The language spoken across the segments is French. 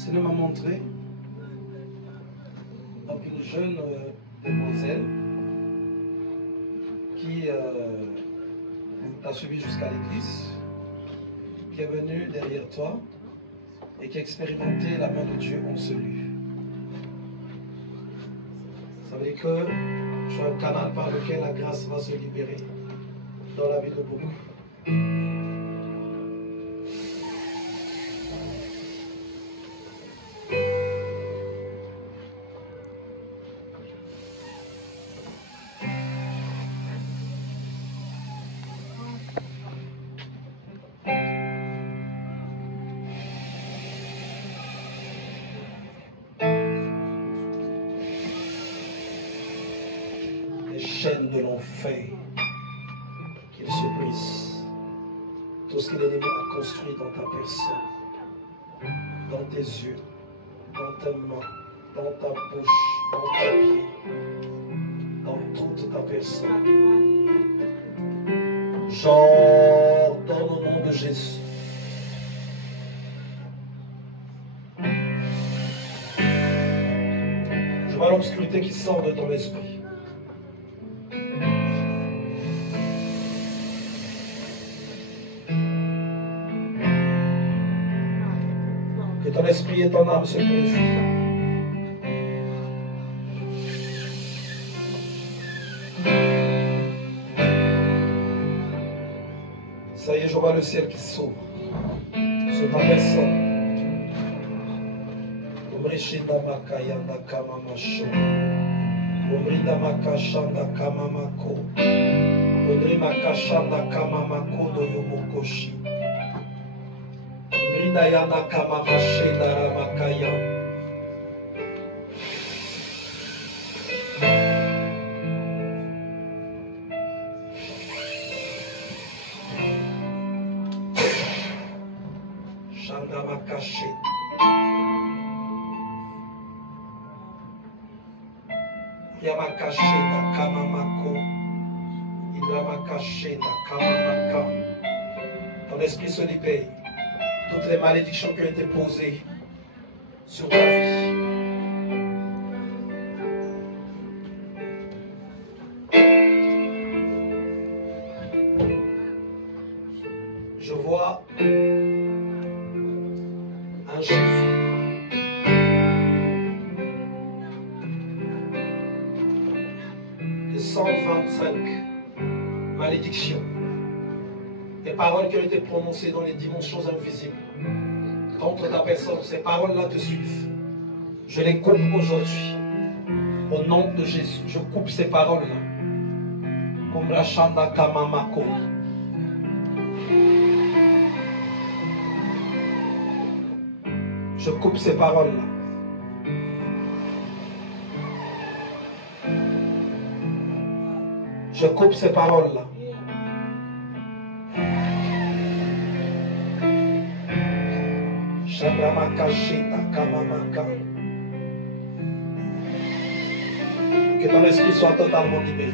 Seigneur m'a montré donc une jeune demoiselle qui t'a suivi jusqu'à l'église, qui est venue derrière toi et qui a expérimenté la main de Dieu en ce lieu. Ça veut dire que tu as un canal par lequel la grâce va se libérer dans la vie de beaucoup. Chaînes de l'enfer, qu'il se brise. Tout ce que l'ennemi a construit dans ta personne, dans tes yeux, dans tes mains, dans ta bouche, dans tes pieds, dans toute ta personne. J'ordonne au nom de Jésus. Je vois l'obscurité qui sort de ton esprit. Ton esprit et ton âme se purifient. Ça y est, je vois le ciel qui s'ouvre sur ta personne. Umrishida makayanda kamamasho. Umrida makashanda kamamako. Umri makashanda kamamako do yomokoshi. Yana kamamashe daramakaya. Shandamakashe. Yamakashe na kamamako. Idramakashe na kamamaka. Ton esprit se libère. Toutes les malédictions qui ont été posées sur ta vie. Je vois un chiffre. De 125 malédictions. Des paroles qui ont été prononcées dans les dimensions invisibles contre ta personne, ces paroles-là te suivent. Je les coupe aujourd'hui. Au nom de Jésus, je coupe ces paroles-là. Kumrashanda kamamako. Je coupe ces paroles-là. Je coupe ces paroles-là. Que ton esprit soit totalement libéré.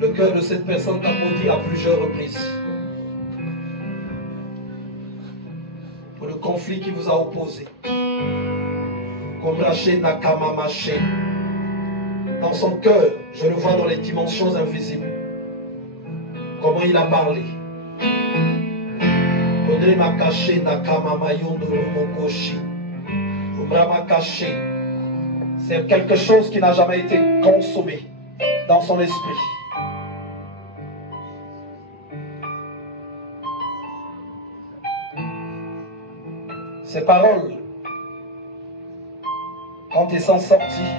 Le cœur de cette personne t'a maudit à plusieurs reprises. Pour le conflit qui vous a opposé. Dans son cœur, je le vois dans les dimensions invisibles. Comment il a parlé. C'est quelque chose qui n'a jamais été consommé dans son esprit. Ces paroles, quand ils sont sortis,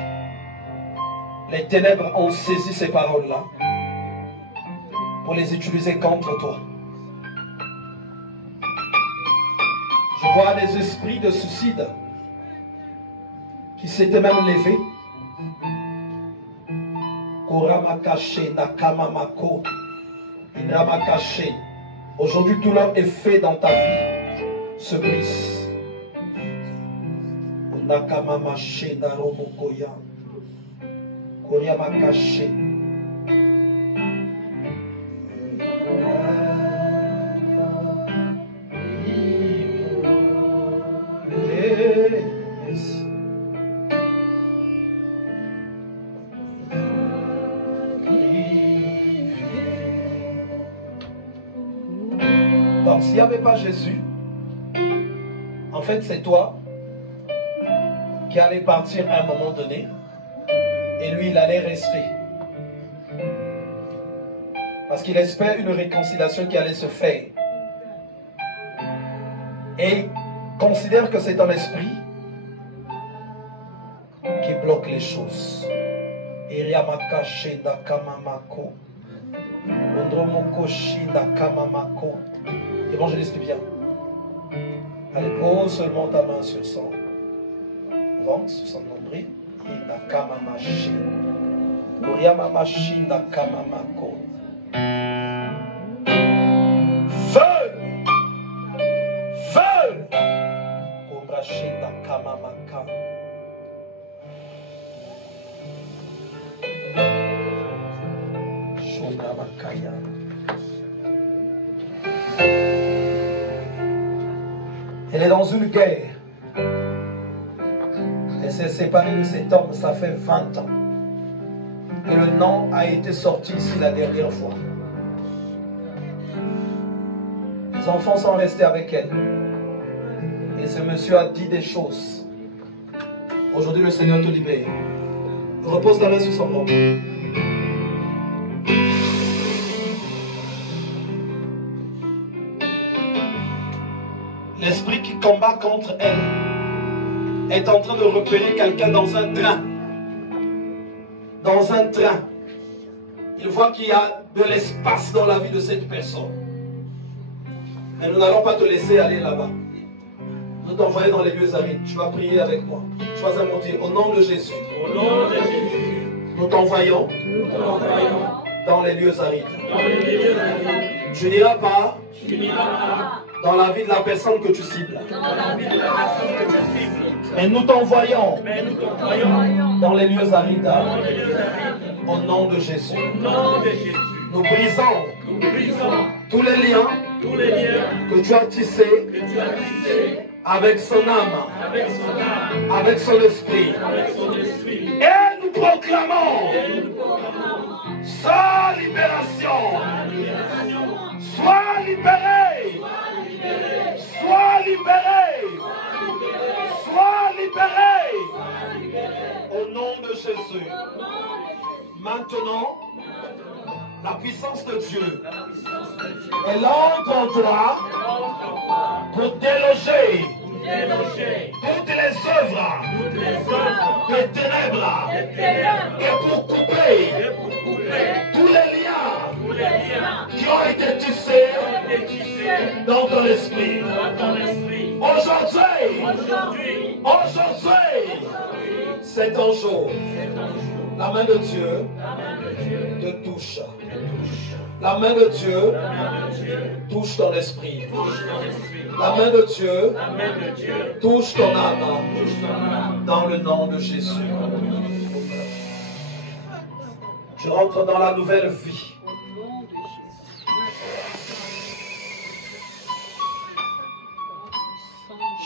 les ténèbres ont saisi ces paroles-là pour les utiliser contre toi. Je vois des esprits de suicide qui s'étaient même levés. Aujourd'hui, tout leur effet dans ta vie se brise. Koryama caché. Donc s'il n'y avait pas Jésus, en fait c'est toi qui allais partir à un moment donné et lui il allait rester. Parce qu'il espère une réconciliation qui allait se faire. Et il considère que c'est ton esprit qui bloque les choses. Évangéliste, viens. Allez, pose seulement ta main sur son ventre, sur son nombril. Feu! Feu! Elle est dans une guerre. Elle s'est séparée de cet homme, ça fait 20 ans. Et le nom a été sorti ici la dernière fois. Les enfants sont restés avec elle. Et ce monsieur a dit des choses. Aujourd'hui, le Seigneur te libère. Repose ta main sur son ventre. L'esprit qui combat contre elle est en train de repérer quelqu'un dans un train. Dans un train. Il voit qu'il y a de l'espace dans la vie de cette personne. Et nous n'allons pas te laisser aller là-bas. Nous t'envoyons dans les lieux arides. Tu vas prier avec moi. Tu vas dire au nom de Jésus. Au nom de Jésus. Nous t'envoyons dans les lieux arides. Tu n'iras pas dans la vie de la personne que tu cibles. Mais nous t'envoyons dans les lieux arides. Au nom de Jésus. Nous brisons tous les liens que tu as tissés avec son âme, avec son esprit. Et nous proclamons sa libération. Sois libéré. Sois libéré. Sois libéré. Au nom de Jésus. Maintenant, la puissance de Dieu, elle entre en toi pour déloger toutes les œuvres des ténèbres et pour couper tous les liens qui ont été tissés dans ton esprit. Aujourd'hui, c'est ton jour. La main de Dieu te touche. La main de Dieu touche ton esprit. La main de Dieu touche ton âme. Dans le nom de Jésus. Tu rentres dans la nouvelle vie.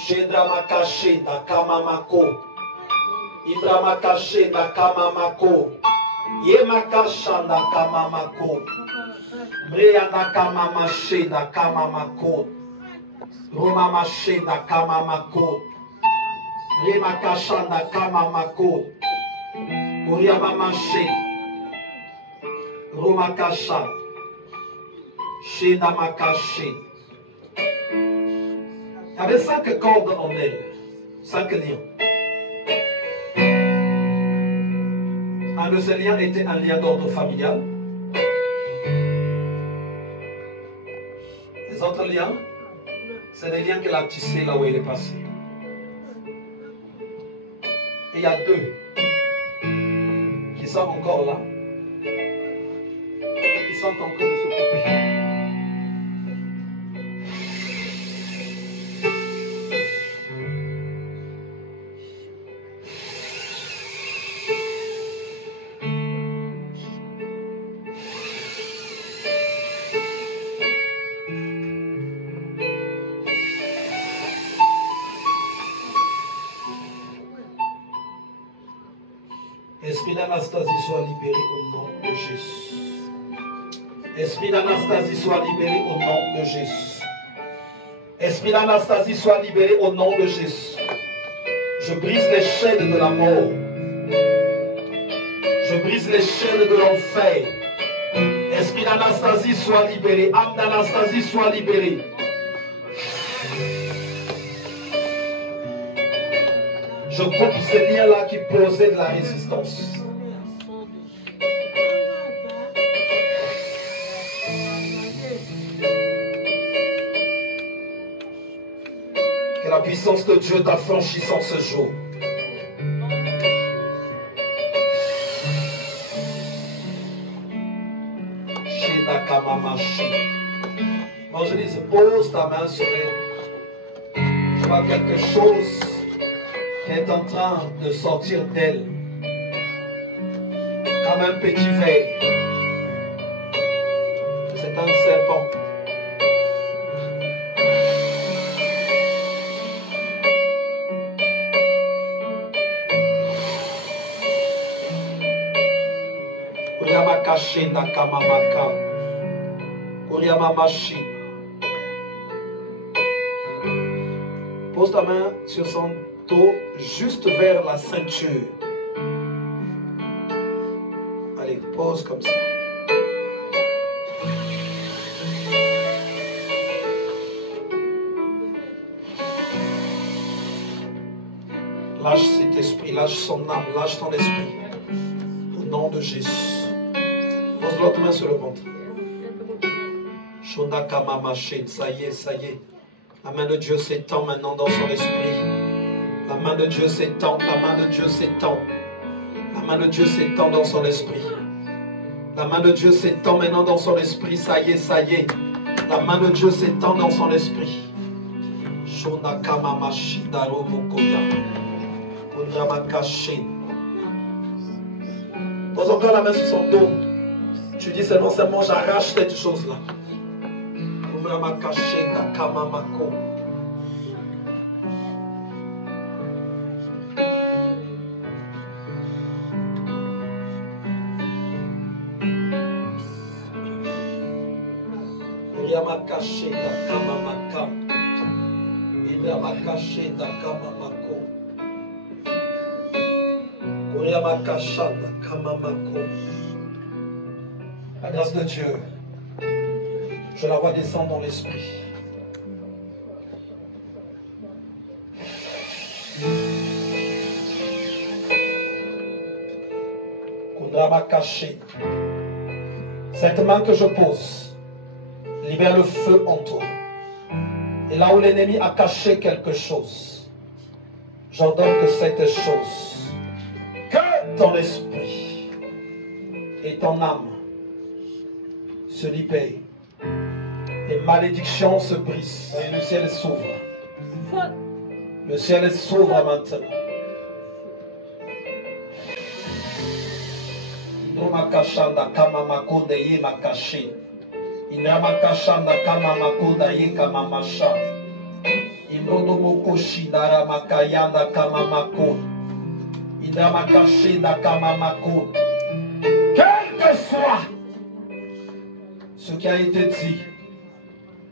Shedramakashe Nakamamako. Ibramakashe Nakamamako. Yemakasha Nakamamako. Mrea Nakamamashe Nakamamako. Romamashe Nakamamako. Yemakasha Nakamamako. Oriamamashe. Romakasha. Shenamakashe. Il y avait 5 cordes en elle, 5 liens. Un de ces liens était un lien d'ordre familial. Les autres liens, c'est des liens qu'elle a tissés là où elle est passée. Et il y a 2 qui sont encore là, qui sont en train de se couper. d'Anastasie, sois libéré au nom de Jésus. Esprit d'Anastasie, sois libéré au nom de Jésus. Esprit d'Anastasie, sois libéré au nom de Jésus. Je brise les chaînes de la mort. Je brise les chaînes de l'enfer. Esprit d'Anastasie, sois libéré. Âme d'Anastasie, sois libérée. Je coupe ces liens-là qui posaient de la résistance. Que la puissance de Dieu t'affranchisse en ce jour. Quand je dis pose ta main sur elle, je vois quelque chose qui est en train de sortir d'elle, comme un petit ver. C'est un serpent. Kuriama kaché nakamamaka. Kuriama machi. Pose ta main sur son dos, juste vers la ceinture. Allez, pose comme ça. Lâche cet esprit, lâche son âme, lâche ton esprit. Au nom de Jésus. Pose l'autre main sur le ventre. Ça y est, ça y est. La main de Dieu s'étend maintenant dans son esprit. La main de Dieu s'étend, la main de Dieu s'étend. La main de Dieu s'étend dans son esprit. La main de Dieu s'étend maintenant dans son esprit. Ça y est, ça y est. La main de Dieu s'étend dans son esprit. Pose encore la main sur son dos. Tu dis seulement, j'arrache cette chose-là. La grâce de Dieu, je la vois descendre dans l'esprit. Cette main que je pose libère le feu en toi. Et là où l'ennemi a caché quelque chose, j'ordonne que cette chose, que ton esprit et ton âme se libèrent. Les malédictions se brisent et le ciel s'ouvre. Le ciel s'ouvre maintenant. Makashanda kama makonda ye makashi. Ina makashanda kama makonda ye kama masha. Imono mokoshi nara makayanda kama makon. Ina makashenda kama makon. Quel que soit ce qui a été dit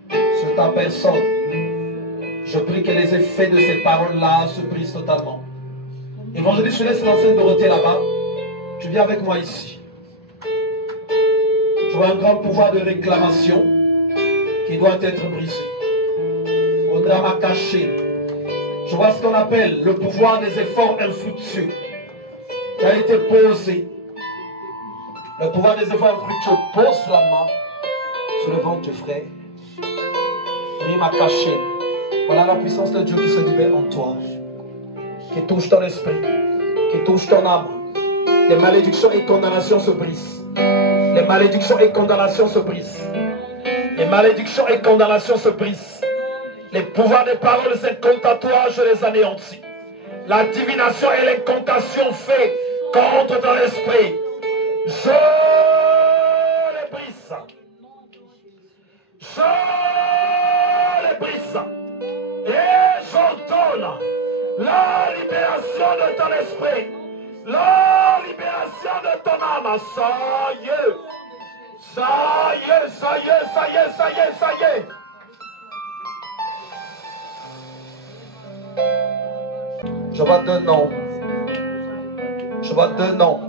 sur ta personne, je prie que les effets de ces paroles-là se brisent totalement. Évangéliste, je laisse l'ancienne Dorothée là-bas. Tu viens avec moi ici. Je vois un grand pouvoir de réclamation qui doit être brisé. Au drama caché. Je vois ce qu'on appelle le pouvoir des efforts infructueux qui a été posé. Le pouvoir des efforts infructueux. Pose la main sur le ventre du frère. Rima caché. Voilà la puissance de Dieu qui se libère en toi. Qui touche ton esprit. Qui touche ton âme. Les malédictions et condamnations se brisent. Les malédictions et condamnations se brisent. Les malédictions et condamnations se brisent. Les pouvoirs des paroles incantatoires, je les anéantis. La divination et l'incantation fait contre ton esprit. Je les brise. Je les brise. Et j'ordonne la libération de ton esprit. La libération de ton âme. Ça y est. Ça y est, ça y est, ça y est, ça y est, ça y est. Je vois deux noms. Je vois deux noms.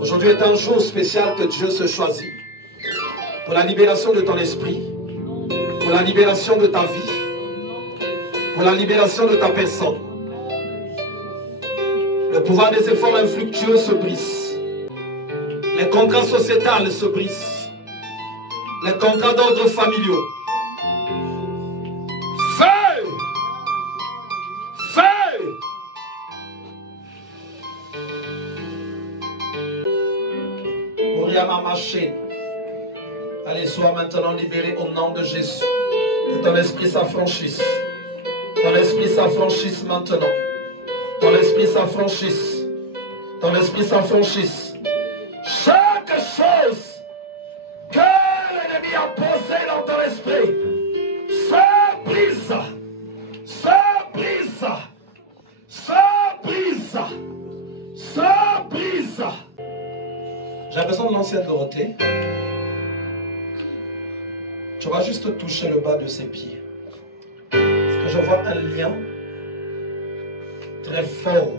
Aujourd'hui est un jour spécial que Dieu se choisit pour la libération de ton esprit, pour la libération de ta vie, pour la libération de ta personne. Le pouvoir des efforts infructueux se brise. Les contrats sociétals se brisent. Les contrats d'ordre familiaux. Feu! Feu! Oriama Maché. Allez, sois maintenant libéré au nom de Jésus. Que ton esprit s'affranchisse. Ton esprit s'affranchisse maintenant. Ton esprit s'affranchisse. Ton esprit s'affranchisse. Chaque chose que l'ennemi a posée dans ton esprit se brise. Se brise. Se brise. Se brise. J'ai besoin de l'ancienne Dorothée. Tu vas juste toucher le bas de ses pieds. Parce que je vois un lien très fort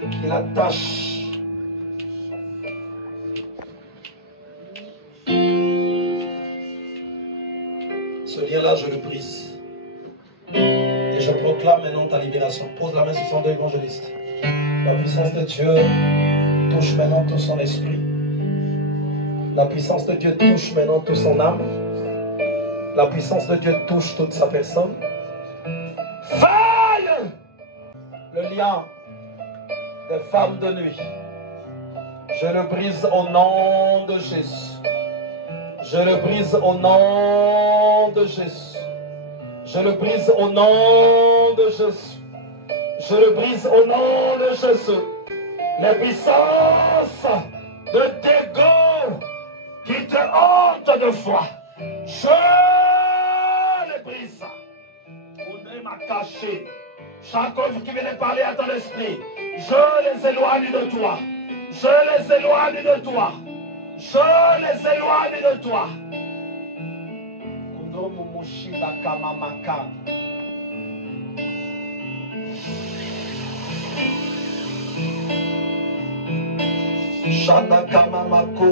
qui l'attache. Ce lien-là, je le brise. Et je proclame maintenant ta libération. Pose la main sur son dos, évangéliste. La puissance de Dieu touche maintenant tout son esprit. La puissance de Dieu touche maintenant toute son âme. La puissance de Dieu touche toute sa personne. Faille! Le lien des femmes de nuit. Je le brise au nom de Jésus. Je le brise au nom de Jésus. Je le brise au nom de Jésus. Je le brise au nom de Jésus. Les puissances de dégoût qui te hantent de foi. Je les brise. Voudrais m'a caché. Chaque œuvre qui vient de parler à ton esprit, je les éloigne de toi. Je les éloigne de toi. Je les éloigne de toi. Shadakama mako.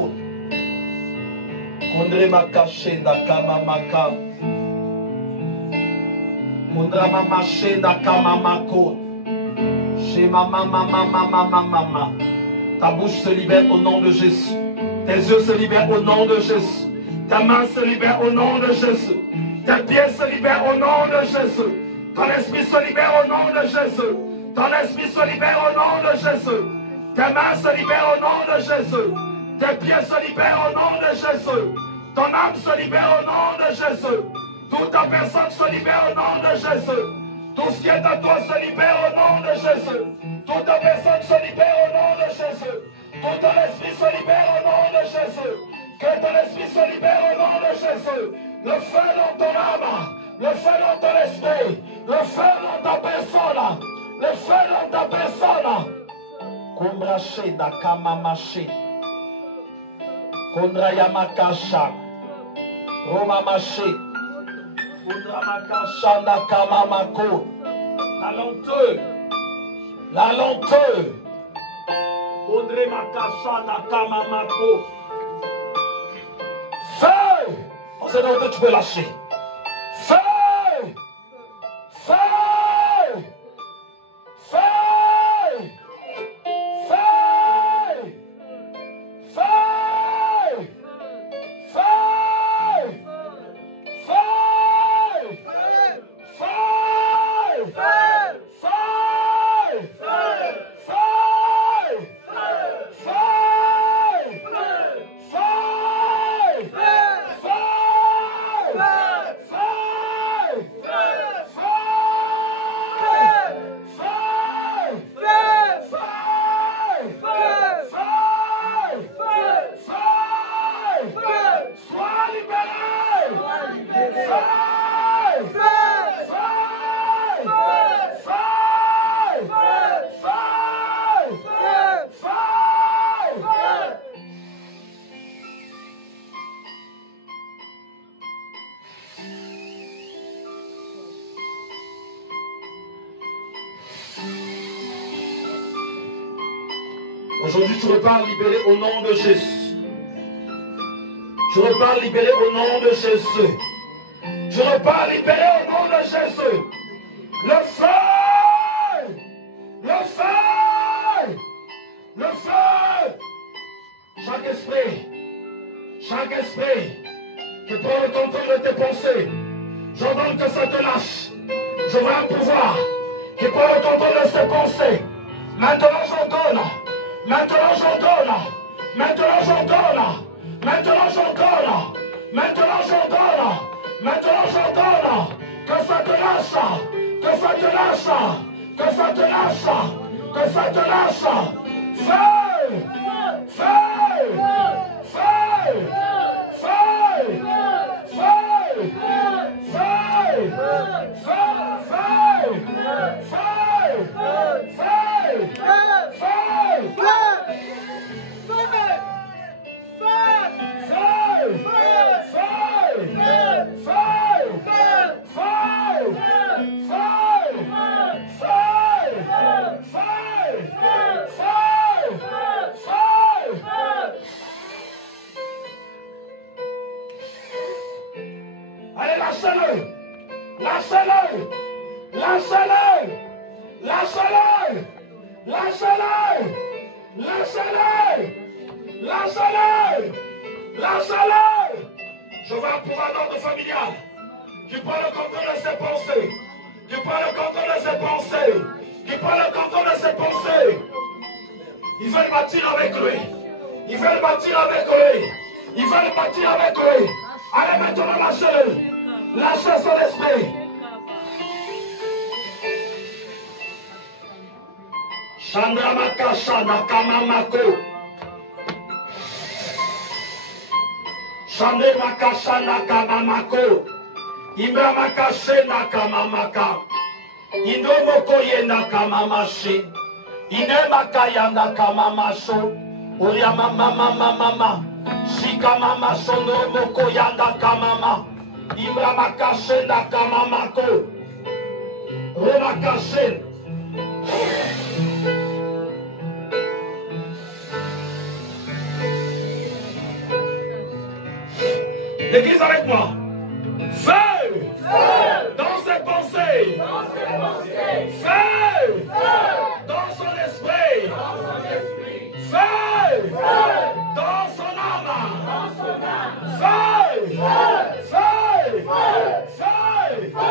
Kundre makache dakama maka. Kundra mamache dakama mako. Chez mama mama mama mama. Ta bouche se libère au nom de Jésus. Tes yeux se libèrent au nom de Jésus. Ta main se libère au nom de Jésus. Tes pieds se libèrent au nom de Jésus. Ton esprit se libère au nom de Jésus. Ton esprit se libère au nom de Jésus. Tes mains se libèrent au nom de Jésus. Tes pieds se libèrent au nom de Jésus. Ton âme se libère au nom de Jésus. Toute ta personne se libère au nom de Jésus. Tout ce qui est à toi se libère au nom de Jésus. Toute ta personne se libère au nom de Jésus. Tout ton esprit se libère au nom de Jésus. Que ton esprit se libère au nom de Jésus. Le feu dans ton âme. Le feu dans ton esprit. Le feu dans ta personne. Le feu dans ta personne. Kumbrache da kamamache. Kundrayamakasha. Romamache. Kundramakasha da kamamako. La lenteur. La lenteur. Kundramakasha da kamamako. Feu! On sait donc que tu peux lâcher. Feu! Feu! Feu! Feu! Feu! Feu! Feu! Feu! Feu! Aujourd'hui, tu repars libéré au nom de Jésus. Tu repars libéré au nom de Jésus. Tu repars libéré au nom de Jésus. Le feu! Le feu! Le feu! Chaque esprit qui prend le contrôle de tes pensées, j'ordonne que ça te lâche. Je vois un pouvoir qui prend le contrôle de ses pensées. Maintenant j'ordonne. Maintenant j'ordonne. Maintenant j'ordonne. Maintenant j'ordonne. Maintenant j'ordonne. Maintenant j'ordonne. Que ça te lâche. Que ça te lâche. Que ça te lâche. Que ça te lâche. Feu! Feu! Feu! Feu! Feu! Feu! Allez, lâchez-le! Lâchez-le! Lâchez-le! Lâchez-le! Lâchez-le! Lâchez-le! Lâchez-le! Lâchez-le! Je vois un pouvoir d'ordre familial qui prend le contrôle de ses pensées. Qui prend le contrôle de ses pensées. Qui prend le contrôle de ses pensées. Ils veulent bâtir avec lui. Ils veulent bâtir avec lui. Ils veulent bâtir avec lui. Allez maintenant, lâchez-le. Lâchez son esprit. Chandramaka Shanakamamako. Chandramaka Shanakamamako. Imbramaka Shenakamamaka. Indomoko Yenakamamashi. Inemaka Yanakamasho. Uriamamamamama. Shikamama Sonomoko Yandakamama. Imbramaka Shenakamamako. Remaka Shen. L'église avec moi. Feu! Feu! Dans ses pensées. Dans ses pensées. Feu! Feu! Dans son esprit. Dans son esprit. Feu! Feu! Dans son âme. Dans son âme. Feu! Feu! Feu! Feu! Feu!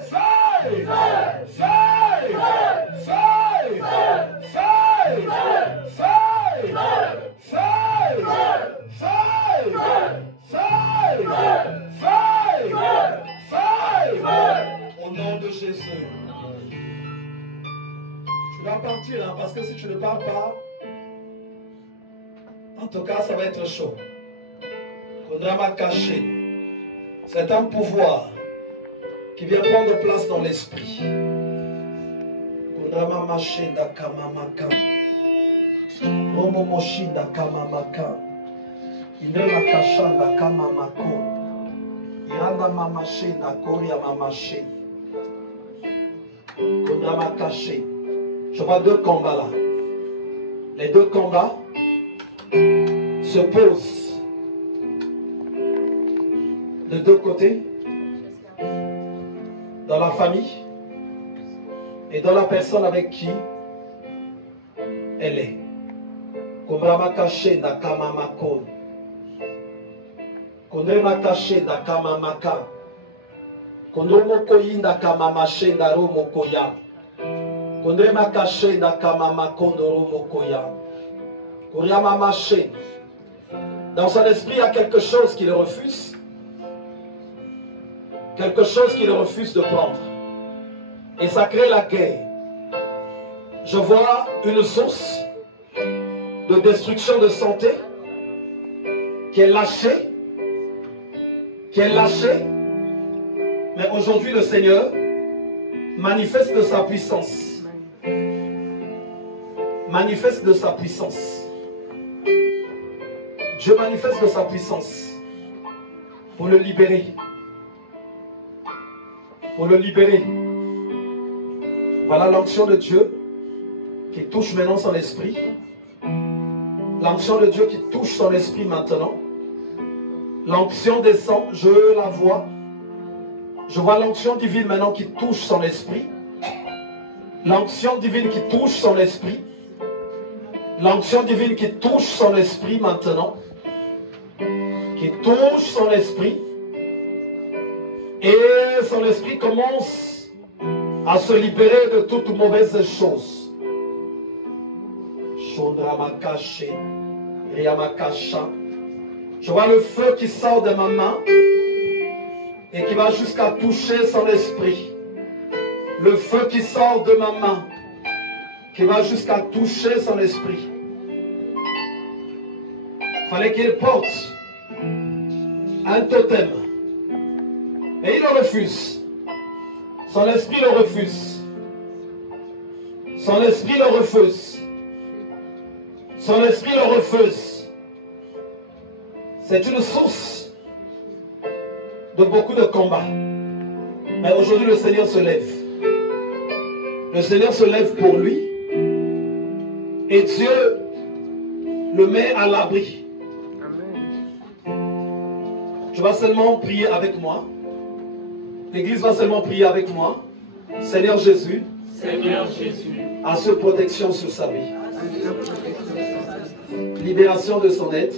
Feu! Feu! Feu! Feu! Feu! Feu! Feu! Au nom de Jésus. Tu dois partir, hein, parce que si tu ne pars pas, en tout cas, ça va être chaud. Kondrama caché. C'est un pouvoir qui vient prendre place dans l'esprit. Kondrama machinda kamamaka. Momo moshinda kamamaka. Inema kashanda kamamako. Yanda mamashinda koria mamashi. Kondrama caché. Je vois deux combats là. Les deux combats se posent de deux côtés, dans la famille et dans la personne avec qui elle est. Komrama caché nakamamako. Konrema caché nakamamaka. Konromo koyinda kamamache naromo koya. Konrema caché nakamamako noromo koya. Koryama maché. Dans son esprit, il y a quelque chose qu'il refuse. Quelque chose qu'il refuse de prendre. Et ça crée la guerre. Je vois une source de destruction de santé qui est lâchée. Qui est lâchée. Mais aujourd'hui, le Seigneur manifeste de sa puissance. Manifeste de sa puissance. Dieu manifeste de sa puissance pour le libérer. Pour le libérer. Voilà l'onction de Dieu qui touche maintenant son esprit. L'onction de Dieu qui touche son esprit maintenant. L'onction descend, je la vois. Je vois l'onction divine maintenant qui touche son esprit. L'onction divine qui touche son esprit. L'onction divine qui touche son esprit maintenant. Qui touche son esprit. Et son esprit commence à se libérer de toute mauvaise chose. Je vois le feu qui sort de ma main et qui va jusqu'à toucher son esprit. Le feu qui sort de ma main qui va jusqu'à toucher son esprit. Il fallait qu'il porte un totem. Et il le refuse. Son esprit le refuse. Son esprit le refuse. Son esprit le refuse. C'est une source de beaucoup de combats. Mais aujourd'hui, le Seigneur se lève. Le Seigneur se lève pour lui. Et Dieu le met à l'abri. Tu vas seulement prier avec moi. L'Église va seulement prier avec moi. Seigneur Jésus, assure protection sur sa vie. Libération de son être.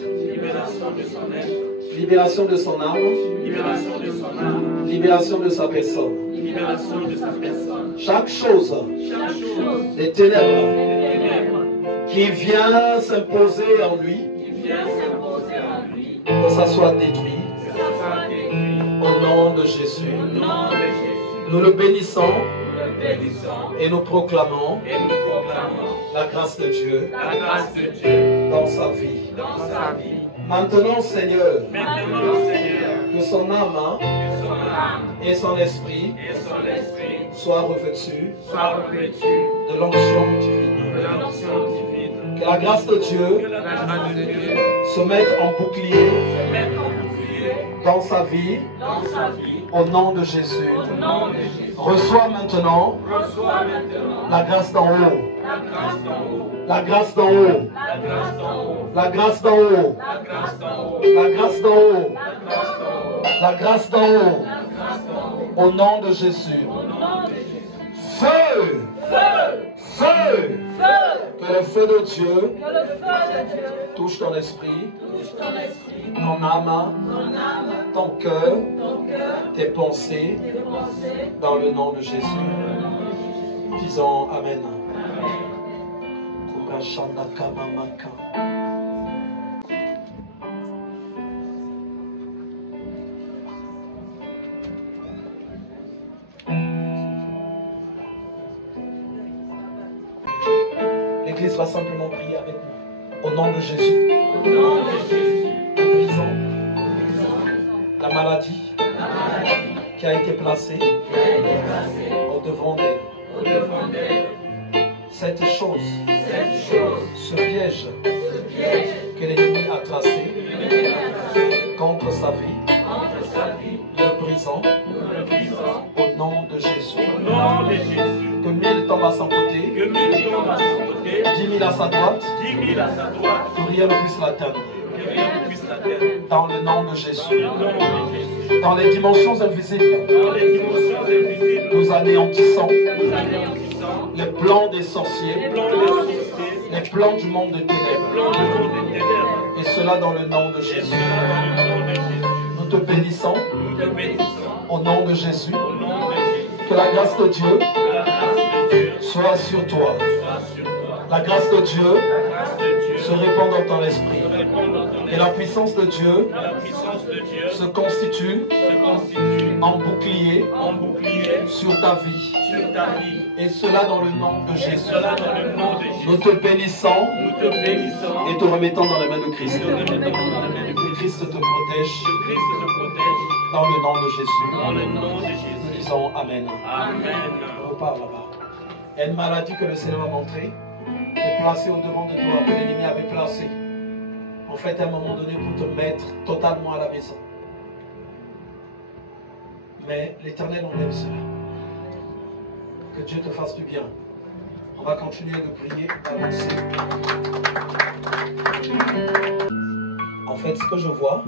Libération de son âme. Libération de sa personne. Chaque chose des ténèbres qui vient s'imposer en lui, que ça soit détruit. Au nom de Jésus, nous le bénissons et nous proclamons la grâce de Dieu dans sa vie. Maintenant, Seigneur, que son âme et son esprit soient revêtus de l'onction divine. Que la grâce de Dieu se mette en bouclier dans sa vie, au nom de Jésus. Reçois maintenant la grâce d'en haut. La grâce d'en haut. La grâce d'en haut. La grâce d'en haut. La grâce d'en haut. Au nom de Jésus. Feu! Feu! Que le feu de Dieu touche ton esprit, ton âme, ton cœur, tes pensées, dans le nom de Jésus. Disons Amen. L'Église va simplement prier avec nous. Au nom de Jésus. La prison, la maladie qui a été placée au devant d'elle. Cette chose, ce piège que l'ennemi a tracé contre sa vie, le brisant au nom de Jésus. Que 1000 tombent à son côté, 10 000 à sa droite, que rien ne puisse l'atteindre. Dans le nom de Jésus. Dans les dimensions invisibles, nous anéantissons les plans des sorciers, les plans du monde de ténèbres. Et cela dans le nom de Jésus. Nous te bénissons au nom de Jésus. Que la grâce de Dieu soit sur toi. La grâce de Dieu se répand dans ton esprit. Et la puissance de Dieu se constitue en bouclier sur ta vie. Et cela dans le nom de Jésus. Nous te bénissons et te remettons dans les mains de Christ. Que Christ te protège dans le nom de Jésus. Nous disons Amen. Repars là-bas. Il y a une maladie que le Seigneur a montrée, qui est placée au devant de toi, que l'ennemi avait placée. En fait, à un moment donné, pour te mettre totalement à la maison. Mais l'Éternel enlève cela. Que Dieu te fasse du bien. On va continuer de prier, d'avancer. En fait, ce que je vois,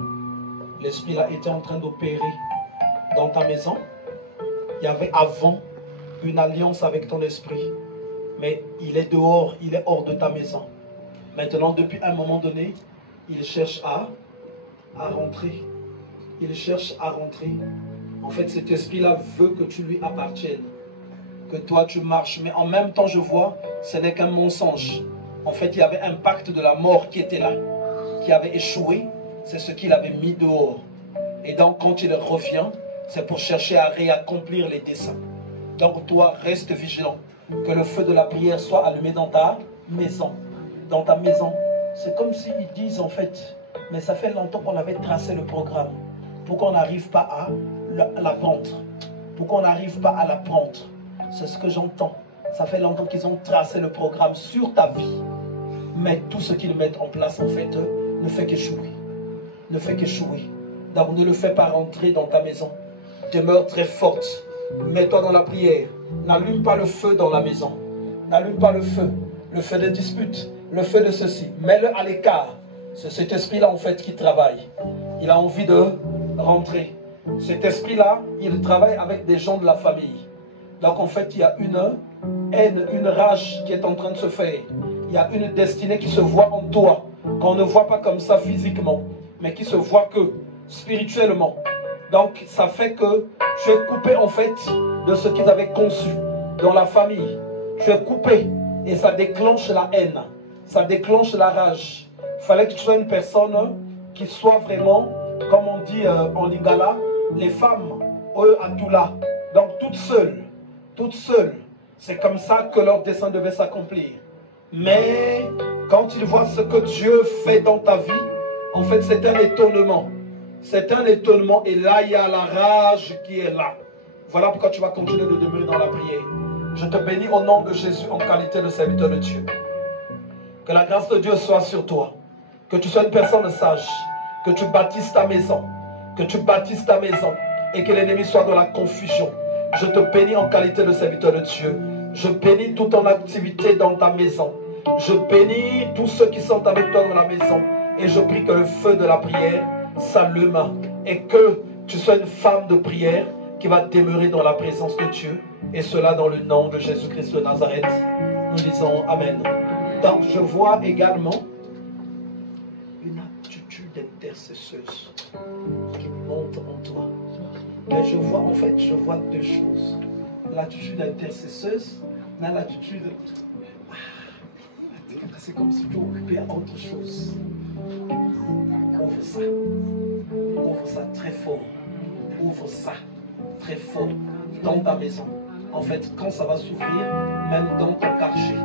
l'Esprit là était en train d'opérer dans ta maison. Il y avait avant une alliance avec ton esprit, mais il est dehors, il est hors de ta maison. Maintenant, depuis un moment donné, il cherche à rentrer. Il cherche à rentrer. En fait, cet esprit-là veut que tu lui appartiennes, que toi tu marches, mais en même temps, je vois, ce n'est qu'un mensonge. En fait, il y avait un pacte de la mort qui était là, qui avait échoué. C'est ce qu'il avait mis dehors. Et donc, quand il revient, c'est pour chercher à réaccomplir les desseins. Donc, toi, reste vigilant. Que le feu de la prière soit allumé dans ta maison. Dans ta maison. C'est comme s'ils disent, en fait, mais ça fait longtemps qu'on avait tracé le programme. Pourquoi on n'arrive pas à la prendre? Pourquoi on n'arrive pas à la prendre? C'est ce que j'entends. Ça fait longtemps qu'ils ont tracé le programme sur ta vie. Mais tout ce qu'ils mettent en place, en fait, ne fait qu'échouer. Ne fait qu'échouer. Donc ne le fais pas rentrer dans ta maison. Demeure très forte. Mets-toi dans la prière. N'allume pas le feu dans la maison. N'allume pas le feu. Le feu de dispute. Le feu de ceci. Mets-le à l'écart. C'est cet esprit-là, en fait, qui travaille. Il a envie de rentrer. Cet esprit-là, il travaille avec des gens de la famille. Donc, en fait, il y a une haine, une rage qui est en train de se faire. Il y a une destinée qui se voit en toi, qu'on ne voit pas comme ça physiquement, mais qui se voit que spirituellement. Donc, ça fait que tu es coupé, en fait, de ce qu'ils avaient conçu dans la famille. Tu es coupé et ça déclenche la haine. Ça déclenche la rage. Il fallait que tu sois une personne qui soit vraiment, comme on dit en lingala, les femmes, eux, à tout là. Donc, toutes seules. C'est comme ça que leur dessein devait s'accomplir. Mais, quand ils voient ce que Dieu fait dans ta vie, en fait, c'est un étonnement. C'est un étonnement. Et là, il y a la rage qui est là. Voilà pourquoi tu vas continuer de demeurer dans la prière. Je te bénis au nom de Jésus en qualité de serviteur de Dieu. Que la grâce de Dieu soit sur toi. Que tu sois une personne sage. Que tu bâtisses ta maison. Que tu bâtisses ta maison. Et que l'ennemi soit dans la confusion. Je te bénis en qualité de serviteur de Dieu. Je bénis toute ton activité dans ta maison. Je bénis tous ceux qui sont avec toi dans la maison. Et je prie que le feu de la prière s'allume. Et que tu sois une femme de prière qui va demeurer dans la présence de Dieu. Et cela dans le nom de Jésus-Christ de Nazareth. Nous disons Amen. Donc je vois également une attitude intercesseuse qui monte en toi. Mais je vois, en fait, je vois deux choses. L'attitude intercesseuse, l'attitude... c'est comme si tu occupais à autre chose. Ouvre ça. Ouvre ça très fort. Ouvre ça très fort dans ta maison. En fait, quand ça va s'ouvrir, même dans ton quartier,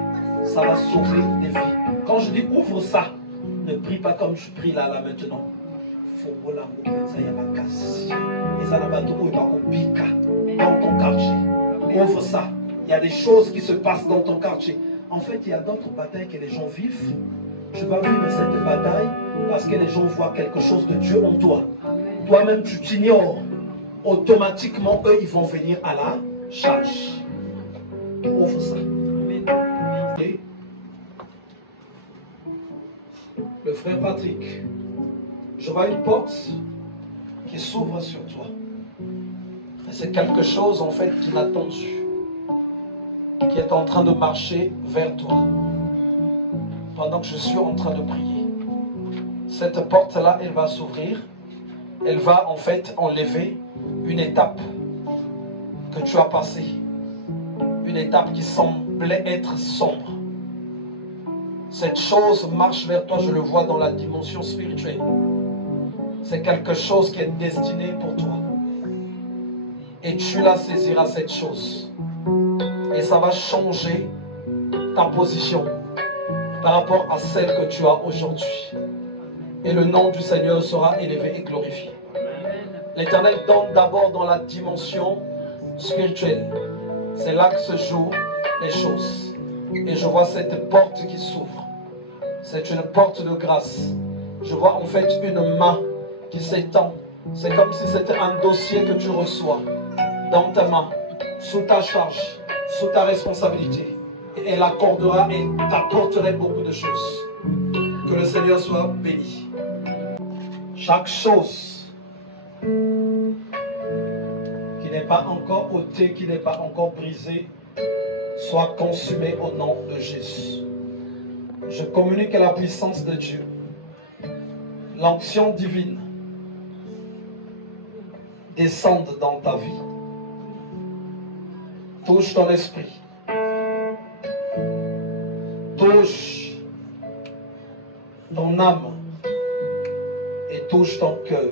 ça va sauver des vies. Quand je dis ouvre ça, ne prie pas comme je prie là maintenant. Dans ton quartier. Ouvre ça. Il y a des choses qui se passent dans ton quartier. En fait, il y a d'autres batailles que les gens vivent. Tu vas vivre cette bataille parce que les gens voient quelque chose de Dieu en toi. Toi-même, tu t'ignores. Automatiquement, eux, ils vont venir à la charge. Ouvre ça. Et le frère Patrick, je vois une porte qui s'ouvre sur toi. Et c'est quelque chose, en fait, d'inattendu, qui est en train de marcher vers toi. Pendant que je suis en train de prier. Cette porte-là, elle va s'ouvrir. Elle va, en fait, enlever une étape que tu as passée. Une étape qui semblait être sombre. Cette chose marche vers toi, je le vois dans la dimension spirituelle. C'est quelque chose qui est destiné pour toi. Et tu la saisiras, cette chose. Et ça va changer ta position par rapport à celle que tu as aujourd'hui. Et le nom du Seigneur sera élevé et glorifié. L'Éternel donne d'abord dans la dimension spirituelle. C'est là que se jouent les choses. Et je vois cette porte qui s'ouvre. C'est une porte de grâce. Je vois en fait une main qui s'étend. C'est comme si c'était un dossier que tu reçois dans ta main, sous ta charge, sous ta responsabilité. Et elle accordera et t'apporterait beaucoup de choses. Que le Seigneur soit béni. Chaque chose qui n'est pas encore ôtée, qui n'est pas encore brisée, soit consumée au nom de Jésus. Je communique la puissance de Dieu, l'onction divine descende dans ta vie. Touche ton esprit. Touche ton âme et touche ton cœur.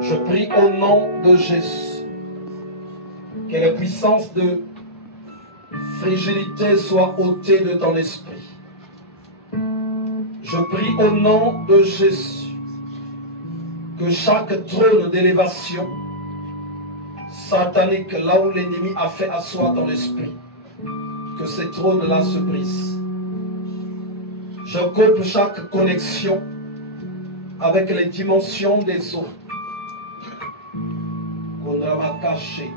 Je prie au nom de Jésus que les puissances de fragilité soient ôtées de ton esprit. Je prie au nom de Jésus que chaque trône d'élévation satanique, là où l'ennemi a fait asseoir ton esprit, que ces trônes-là se brisent. Je coupe chaque connexion avec les dimensions des eaux. Kondrama-kaché,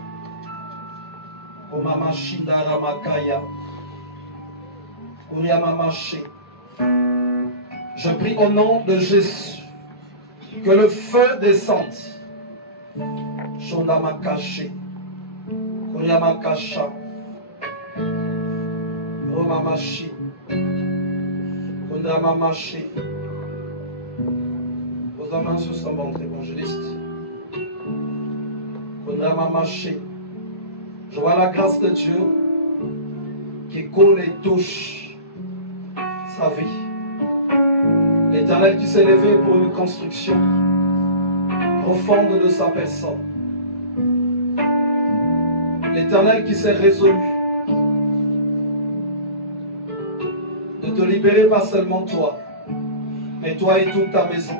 Komama-shinda-ramakaya, Uriama-maché. Je prie au nom de Jésus que le feu descende. Shondama-kaché, Uriama-kasha, Romamashi, Kondrama-maché. Pose la main sur son ventre, évangéliste. Kondrama-maché. Je vois la grâce de Dieu qui coule et touche sa vie. L'Éternel qui s'est levé pour une construction profonde de sa personne. L'Éternel qui s'est résolu de te libérer, pas seulement toi, mais toi et toute ta maison.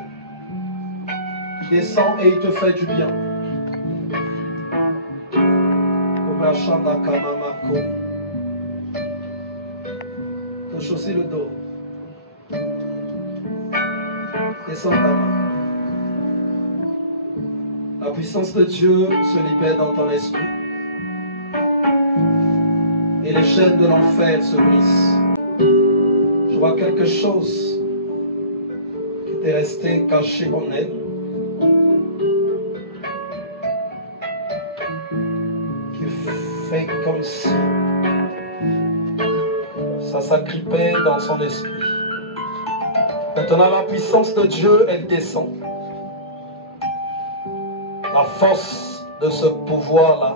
Il descend et il te fait du bien. Touche aussi le dos. Descends ta main. La puissance de Dieu se libère dans ton esprit. Et les chaînes de l'enfer se brisent. Je vois quelque chose qui t'est resté caché en elle. Qui fait comme si ça s'agrippait dans son esprit. Maintenant, la puissance de Dieu, elle descend. La force de ce pouvoir-là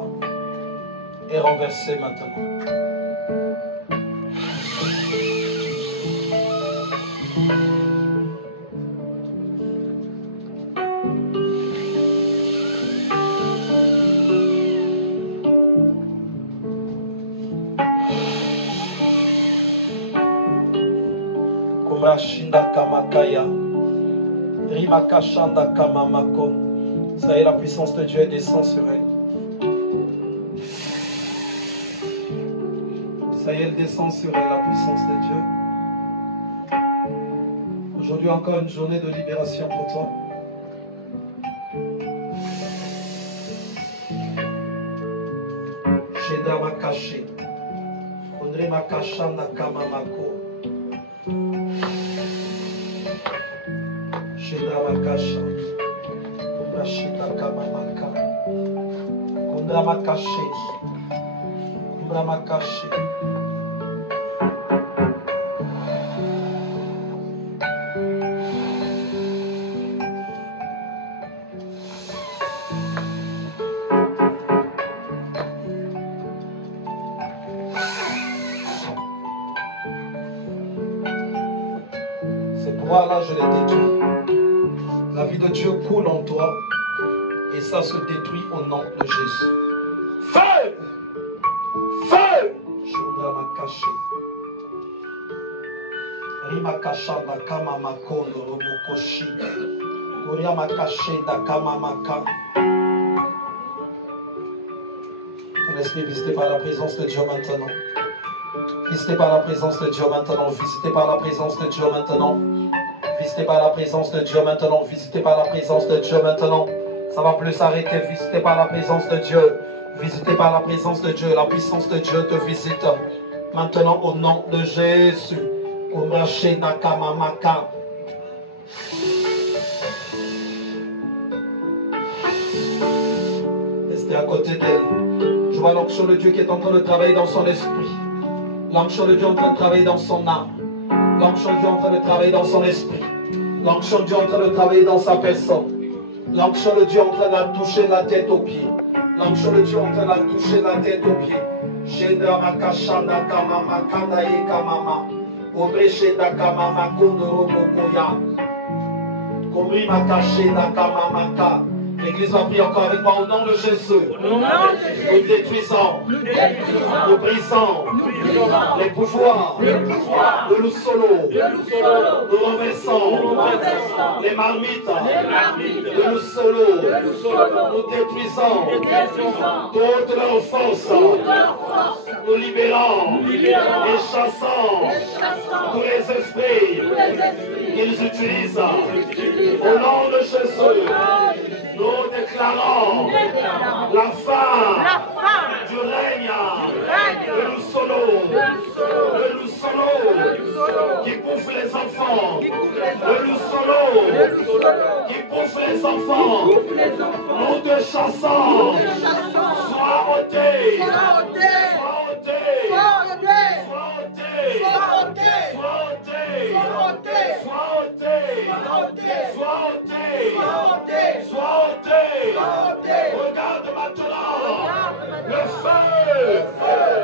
est renversée maintenant. Shinda Kamakaya, Rimakashanda Kamamakon. Ça y est, la puissance de Dieu descend sur elle. Ça y est, elle descend sur elle, la puissance de Dieu. Aujourd'hui, encore une journée de libération pour toi. Sheda Makashi, Kondre Makashanda Kamamako. Shedabakasha, Kubrashita Kamamaka, Kundramakashi, Kundramakashi. Ces pouvoirs-là, je les détruis. La vie de Dieu coule en toi et ça se détruit au nom de Jésus. Feu! Feu! Shudramakashe. Rimakasha nakama makono robokoshi. Kuriamakashe nakama maka. Ton esprit visité par la présence de Dieu maintenant. Visité par la présence de Dieu maintenant. Visité par la présence de Dieu maintenant. Visité par la présence de Dieu maintenant. Visité par la présence de Dieu maintenant. Ça va plus s'arrêter. Visité par la présence de Dieu. Visité par la présence de Dieu, la puissance de Dieu te visite. Maintenant, au nom de Jésus. Restez à côté d'elle. Je vois l'onction de Dieu qui est en train de travailler dans son esprit. L'onction de Dieu est en train de travailler dans son âme. L'onction de Dieu est en train de travailler dans son esprit. L'onction de Dieu est en train de travailler dans sa personne. L'onction de Dieu est en train de toucher la tête aux pieds. L'onction de Dieu est en train de toucher la tête aux pieds. Shenda makashanda kamama kanaye kamama. Obreshenda kamama kondoro mokoya. Komri makashenda kamama ka. L'église va prier encore avec moi au nom de Jésus. Nous détruisons, nous brisons les pouvoirs de l'Oussolo. Nous renversons les marmites de l'Oussolo. Nous détruisons toute leur force. Nous libérons et chassons tous les esprits qu'ils utilisent au nom de Jésus. Nous déclarons la fin du règne de l'Oussolo, qui bouffe les enfants, de l'Oussolo qui bouffe les enfants. Nous te chassons, sois ôté, sois ôté, sois ôté, sois ôté, sois ôté, sois ôté, sois ôté, sois ôté, sois ôté. Regarde maintenant le feu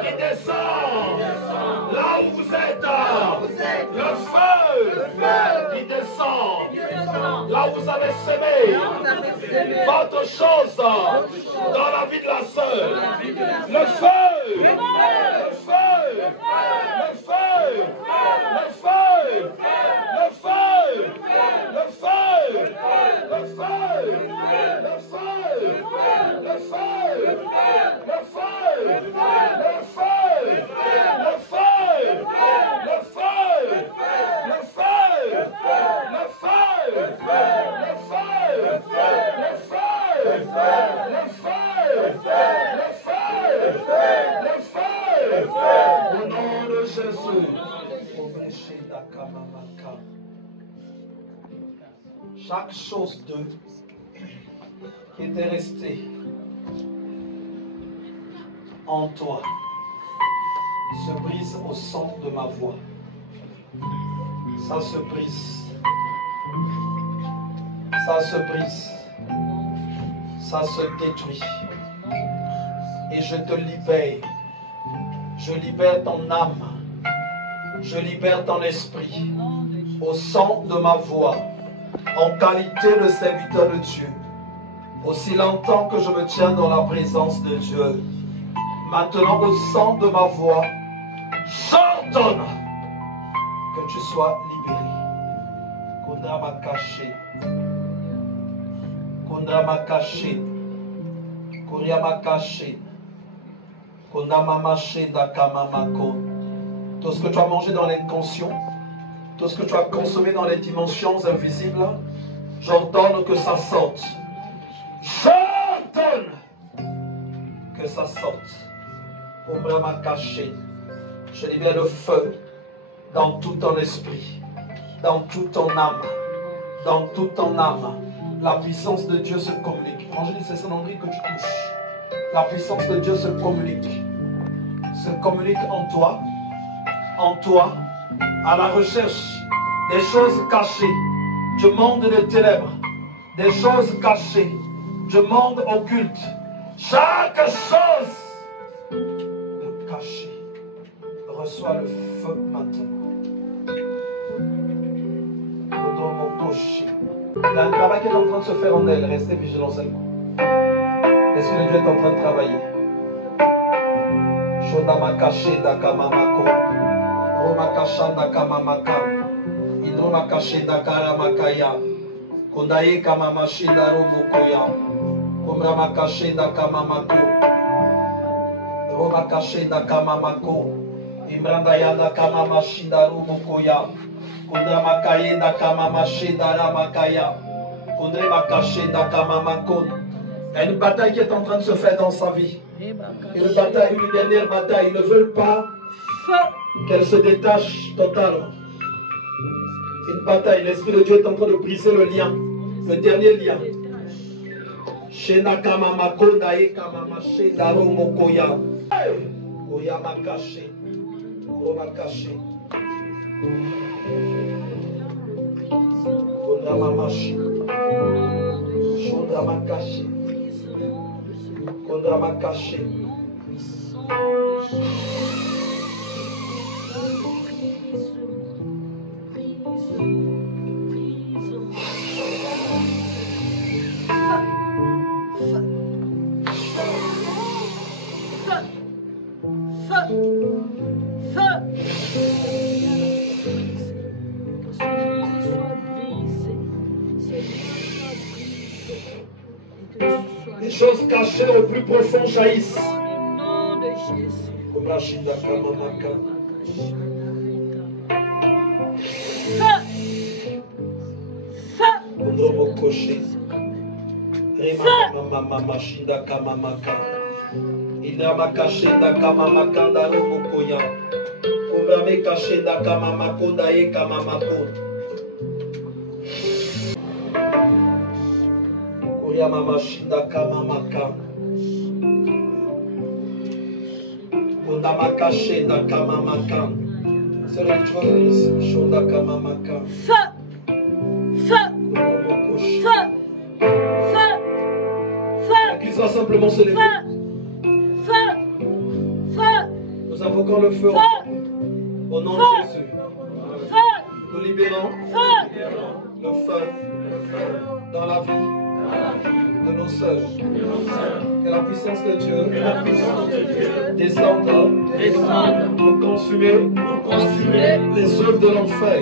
qui descend là où vous êtes. Le feu qui descend là où vous avez semé votre chose dans la vie de la sœur. Le feu, le feu, le feu, le feu, le feu, le feu, le feu, le feu, le feu, le feu, le feu, le feu, le feu, le feu, le feu, le feu, le feu, le feu, au nom de Jésus. Chaque chose d'eux qui était restée en toi se brise au son de ma voix. Ça se brise. Ça se brise. Ça se détruit. Et je te libère. Je libère ton âme. Je libère ton esprit. Au son de ma voix. En qualité de serviteur de Dieu. Aussi longtemps que je me tiens dans la présence de Dieu. Maintenant, au son de ma voix, j'ordonne que tu sois libéré. Kondra m'a caché. Kondra m'a caché. Koria m'a caché. Kondra m'a maché d'akamamako. Tout ce que tu as mangé dans l'inconscient, tout ce que tu as consommé dans les dimensions invisibles, j'ordonne que ça sorte. J'ordonne que ça sorte. Ombre m'a caché. Je libère le feu dans tout ton esprit, dans toute ton âme, dans toute ton âme. La puissance de Dieu se communique. Angélique, c'est son nom que tu touches. La puissance de Dieu se communique en toi, à la recherche des choses cachées, du monde des ténèbres, des choses cachées, du monde occulte. Chaque chose cachée reçoit le feu maintenant. Il y a un travail qui est en train de se faire en elle. Restez vigilants seulement. Est-ce que Dieu est en train de travailler? Shodama caché d'akamamako. Roma kashanda kamamaka. Indroma caché d'akaramakaya. Kondaye kamamashida romokoya. Komrama caché d'akamamako. Roma caché d'akamamako. Imrandayana kamamashida romokoya. Kondrama kayenda kamamashida ramakaya. Kondrema caché d'akamamako. Il y a une bataille qui est en train de se faire dans sa vie. Une bataille, une dernière bataille. Ils ne veulent pas qu'elle se détache totalement. Une bataille. L'Esprit de Dieu est en train de briser le lien. Le dernier lien. Shena kama makonda e kama mashenda romo koya. Koya makashi. Roma kashi. Konda mamashi. Shonda makashi. Konda makashi. Les choses cachées au plus profond jaillissent. Au nom de Jésus. Yamamashinda kamamaka. Kondamakashenda kamamaka. C'est le jour shonda kamamaka. Feu! L'église va simplement se lever. Nous invoquons le feu au nom de Jésus. Nous libérons le feu dans la vie de nos sœurs. Que la puissance de Dieu descende pour consumer les œuvres de l'enfer,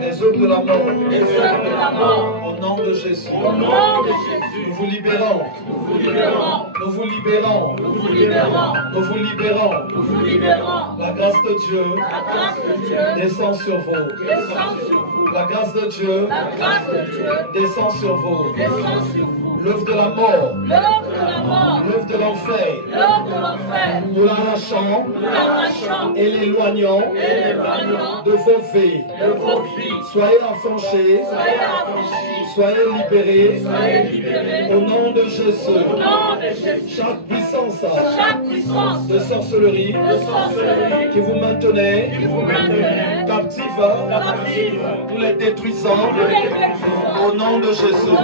les œuvres de la mort. Au nom de Jésus, nous vous libérons. Nous vous libérons. La grâce de Dieu descend sur vous. La grâce de Dieu descend sur vous. L'œuvre de la mort, l'œuvre de l'enfer, nous l'arrachons et l'éloignons de vos vies. Soyez affranchis, soyez libérés au nom de Jésus. Chaque puissance de sorcellerie qui vous maintenait captive, nous les détruisons au nom de Jésus.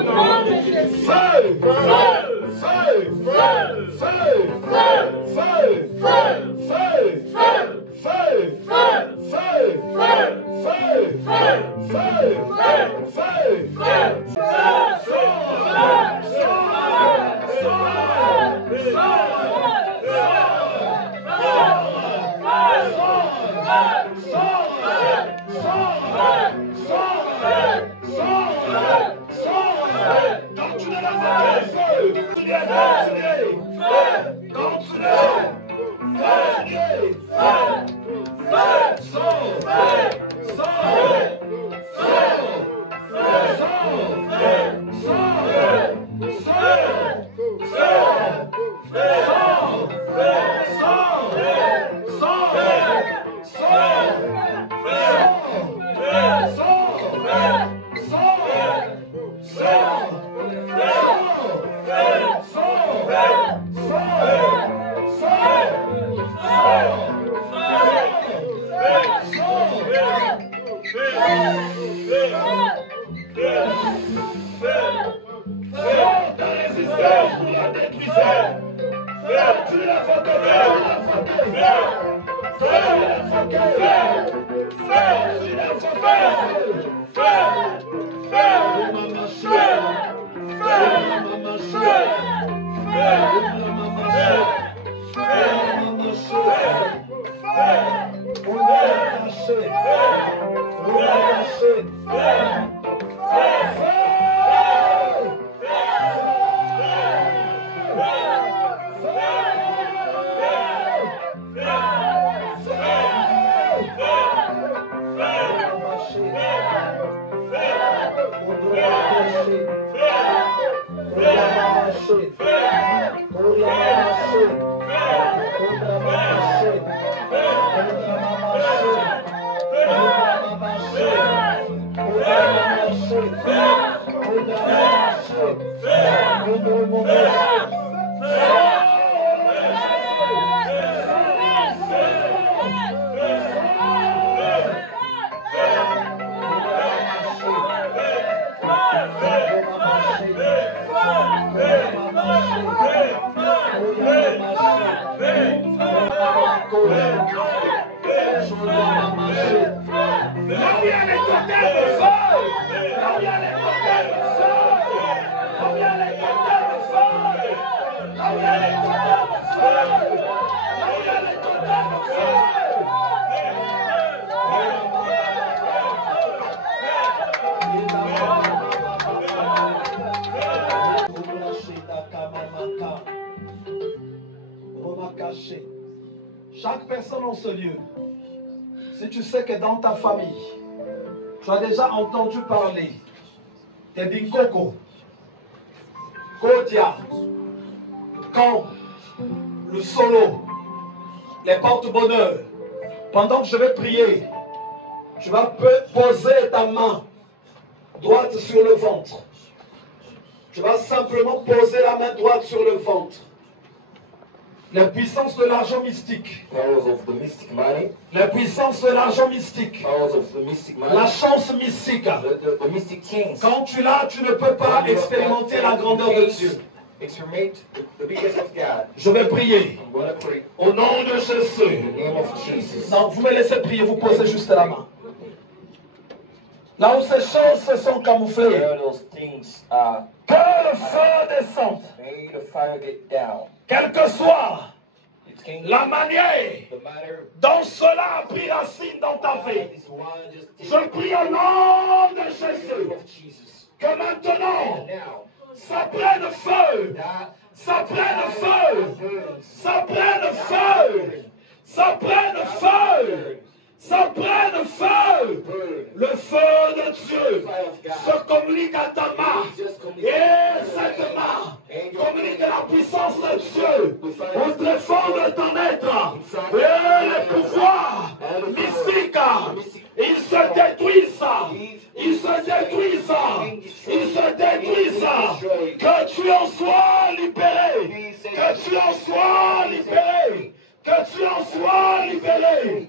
Chaque personne en ce lieu, si tu sais que dans ta famille, tu as déjà entendu parler des Binkoko, Kodia, Quand, le solo, les porte-bonheur, pendant que je vais prier, tu vas poser ta main droite sur le ventre. Tu vas simplement poser la main droite sur le ventre. La puissance de l'argent mystique. La puissance de l'argent mystique. La chance mystique. Quand tu l'as, tu ne peux pas expérimenter la grandeur de Dieu. Je vais prier. Au nom de Jésus. Non, vous me laissez prier, vous posez juste la main. Là où ces choses se sont camouflées, que le feu descende. Quelle que soit la manière dont cela a pris racine dans ta vie, je prie au nom de Jésus que maintenant, ça prenne feu, ça prenne feu, ça prenne feu, ça prenne feu. Ça prenne feu, le feu de Dieu se communique à ta main et cette main communique la puissance de Dieu au très fond de ton être et les pouvoirs mystiques, ils se détruisent, ils se détruisent, ils se détruisent, que tu en sois libéré, que tu en sois libéré, que tu en sois libéré.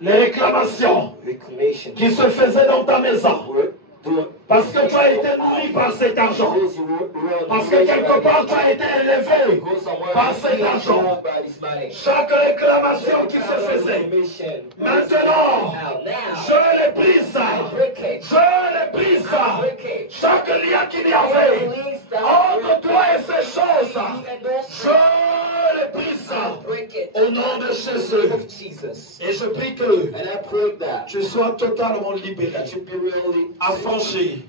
Les réclamations qui se faisaient dans ta maison, parce que tu as été nourri par cet argent, parce que quelque part tu as été élevé par cet argent, chaque réclamation qui se faisait, maintenant, je les brise, chaque lien qu'il y avait entre toi et ces choses, je les brise au nom de Jésus. Et je prie que tu sois totalement libéré, affranchi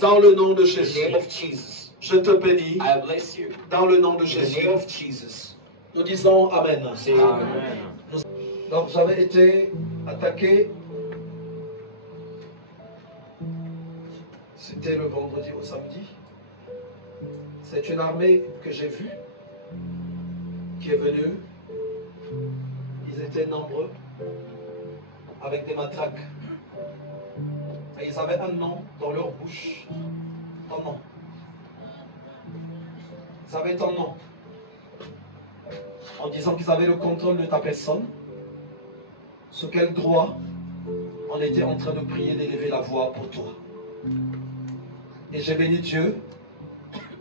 dans le nom de Jésus. Je te bénis dans le nom de Jésus. Nous disons Amen. Donc j'avais été attaqué. C'était le vendredi au samedi. C'est une armée que j'ai vue qui est venue. Ils étaient nombreux avec des matraques. Et ils avaient un nom dans leur bouche. Ton nom. Ils avaient ton nom. En disant qu'ils avaient le contrôle de ta personne. Sous quel droit on était en train de prier, d'élever la voix pour toi. Et j'ai béni Dieu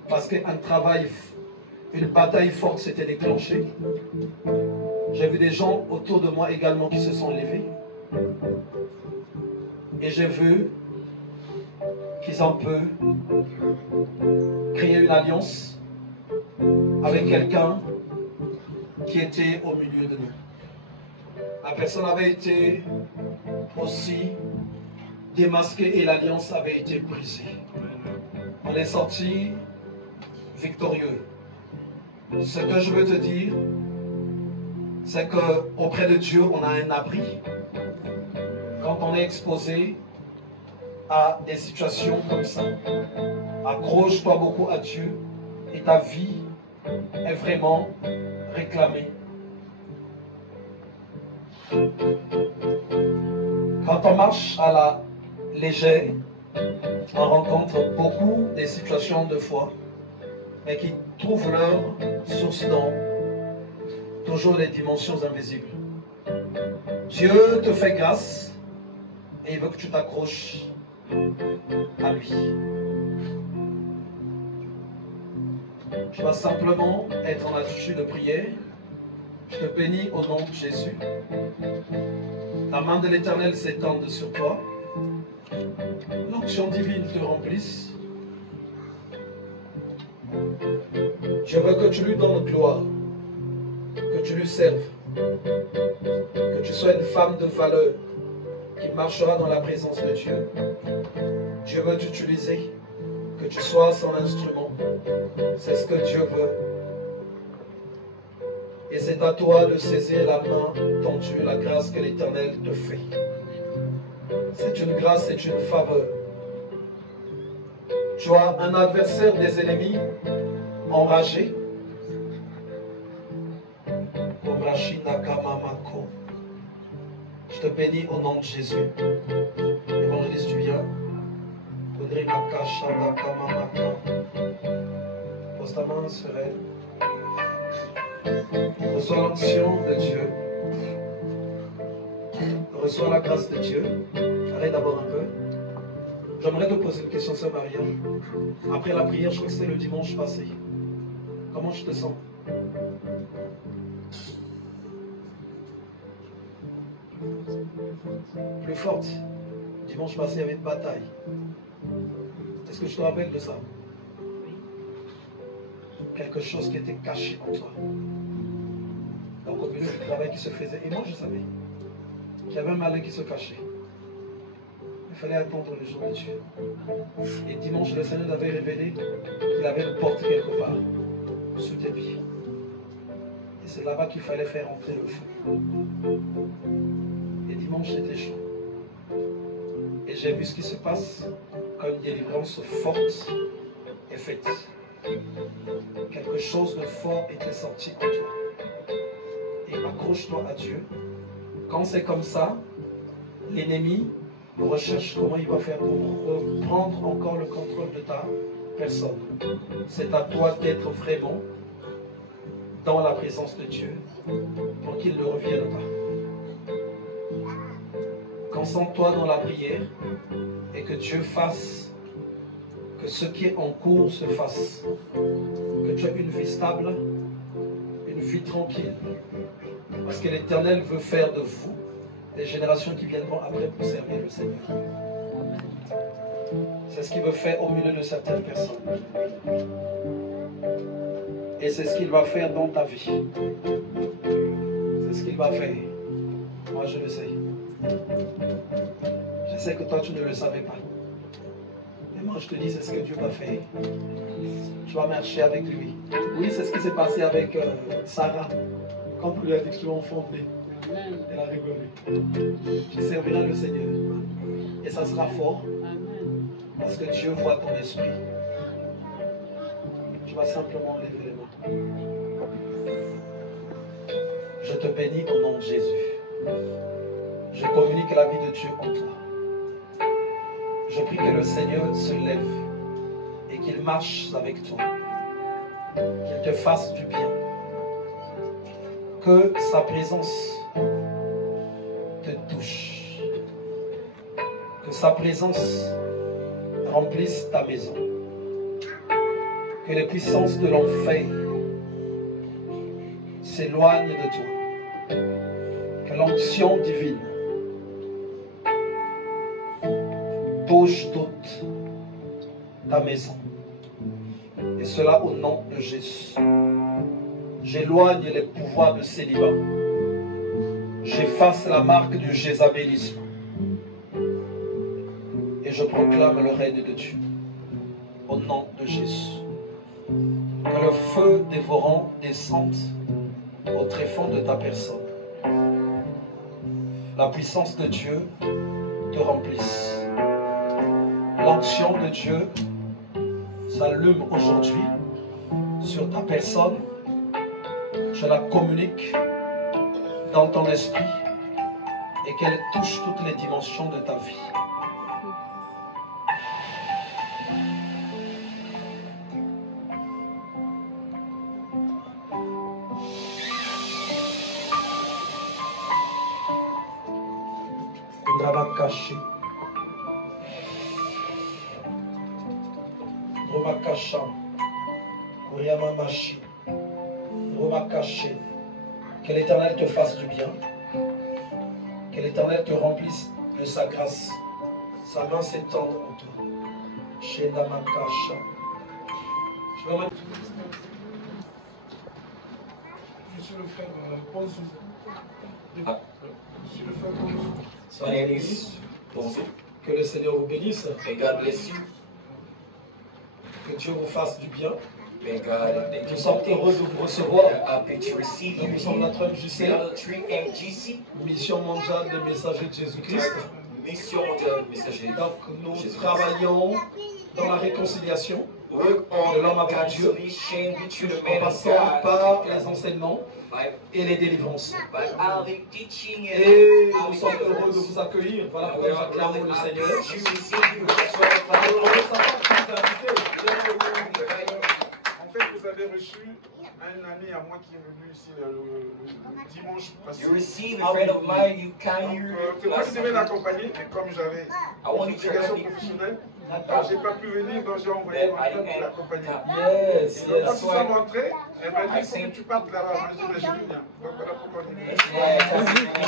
parce qu'un travail, une bataille forte s'était déclenchée. J'ai vu des gens autour de moi également qui se sont levés. Et j'ai vu qu'ils ont pu créer une alliance avec quelqu'un qui était au milieu de nous. La personne avait été aussi démasquée et l'alliance avait été brisée. On est sorti victorieux. Ce que je veux te dire, c'est qu'auprès de Dieu, on a un abri. Quand on est exposé à des situations comme ça, Accroche-toi beaucoup à Dieu et ta vie est vraiment réclamée. Quand on marche à la légère, on rencontre beaucoup des situations de foi, mais qui trouvent leur source dans toujours les dimensions invisibles. Dieu te fait grâce et il veut que tu t'accroches à lui. Tu vas simplement être en attitude de prière. Je te bénis au nom de Jésus. La main de l'Éternel s'étende sur toi. L'onction divine te remplisse. Je veux que tu lui donnes gloire, que tu lui serves, que tu sois une femme de valeur qui marchera dans la présence de Dieu. Dieu veut t'utiliser, que tu sois son instrument. C'est ce que Dieu veut. Et c'est à toi de saisir la main tendue, la grâce que l'Éternel te fait. C'est une grâce, c'est une faveur. Tu as un adversaire des ennemis enragé. Je te bénis au nom de Jésus. Évangéliste, tu viens. Pose ta main sur elle. Reçois l'onction de Dieu. Reçois la grâce de Dieu. Arrête d'abord un peu. J'aimerais te poser une question, sœur Maria. Après la prière, je crois que c'était le dimanche passé. Comment je te sens? Plus forte. Dimanche passé, il y avait une bataille. Est-ce que tu te rappelles de ça? Quelque chose qui était caché en toi. Donc au milieu du travail qui se faisait. Et moi je savais qu'il y avait un malin qui se cachait. Il fallait attendre le jour de Dieu. Et dimanche, le Seigneur avait révélé qu'il avait une porte quelque part, sous tes pieds. Et c'est là-bas qu'il fallait faire entrer le feu. Et dimanche, c'était chaud. Et j'ai vu ce qui se passe quand une délivrance forte est faite. Quelque chose de fort était sorti en toi. Et accroche-toi à Dieu. Quand c'est comme ça, l'ennemi recherche comment il va faire pour reprendre encore le contrôle de ta personne. C'est à toi d'être vraiment dans la présence de Dieu pour qu'il ne revienne pas. Concentre-toi dans la prière et que Dieu fasse que ce qui est en cours se fasse. Que tu aies une vie stable, une vie tranquille. Parce que l'Éternel veut faire de vous des générations qui viendront après pour servir le Seigneur. C'est ce qu'il veut faire au milieu de certaines personnes. Et c'est ce qu'il va faire dans ta vie. C'est ce qu'il va faire. Moi, je le sais. Je sais que toi, tu ne le savais pas. Mais moi, je te dis, c'est ce que Dieu va faire. Tu vas marcher avec lui. Oui, c'est ce qui s'est passé avec Sarah. Quand on lui a dit que tu vas enfanter. Elle a rigolé. Tu serviras le Seigneur. Et ça sera fort. Parce que Dieu voit ton esprit. Tu vas simplement lever les mains. Je te bénis au nom de Jésus. Je communique la vie de Dieu en toi. Je prie que le Seigneur se lève et qu'il marche avec toi. Qu'il te fasse du bien. Que sa présence te touche. Que sa présence remplisse ta maison. Que les puissances de l'enfer s'éloignent de toi. Que l'onction divine touche toute ta maison. Et cela au nom de Jésus. J'éloigne les pouvoirs de célibat. J'efface la marque du jézabélisme. Et je proclame le règne de Dieu. Au nom de Jésus. Que le feu dévorant descende au tréfonds de ta personne. La puissance de Dieu te remplisse. L'onction de Dieu s'allume aujourd'hui sur ta personne. Je la communique dans ton esprit et qu'elle touche toutes les dimensions de ta vie. Rabakashi. Robakasha. Oriamamashi. Robakashi. Que l'Éternel te fasse du bien. Que l'Éternel te remplisse de sa grâce. Sa main s'étend en toi. Shenamakasha. Je suis le frère Ponzu. Je suis le frère Ponzu. My name is Ponzu. Que le Seigneur vous bénisse. May God bless you. Que Dieu vous fasse du bien. May God Nous sommes heureux de vous recevoir. happy to receive you Nous sommes here. notre MJC, MGC, Mission mondiale de messagers de Jésus-Christ. Mission mondiale messager. Donc nous travaillons dans la réconciliation Work de l'homme on avec Dieu, reconciliation between the en man of passant par God les enseignements by et les délivrances. having teaching Et and nous sommes heureux de vous accueillir. Voilà pourquoi nous acclamons le Seigneur. to receive you. That's why On veut savoir qui vous a invité. En fait, vous avez reçu un ami à moi qui est venu ici le dimanche passé. you receive a friend of mine, you came Donc, here c'est moi qui last devais Sunday. l'accompagner, mais comme j'avais I want une you to obligation help me. professionnelle, D'accord. j'ai pas pu venir, donc j'ai envoyé mon frère pour l'accompagner. Yes, Et donc, quand yes. ils sont rentrés, elle m'a dit il faut que tu partes là-bas. Moi, je dis, mais je viens. Donc voilà pourquoi on est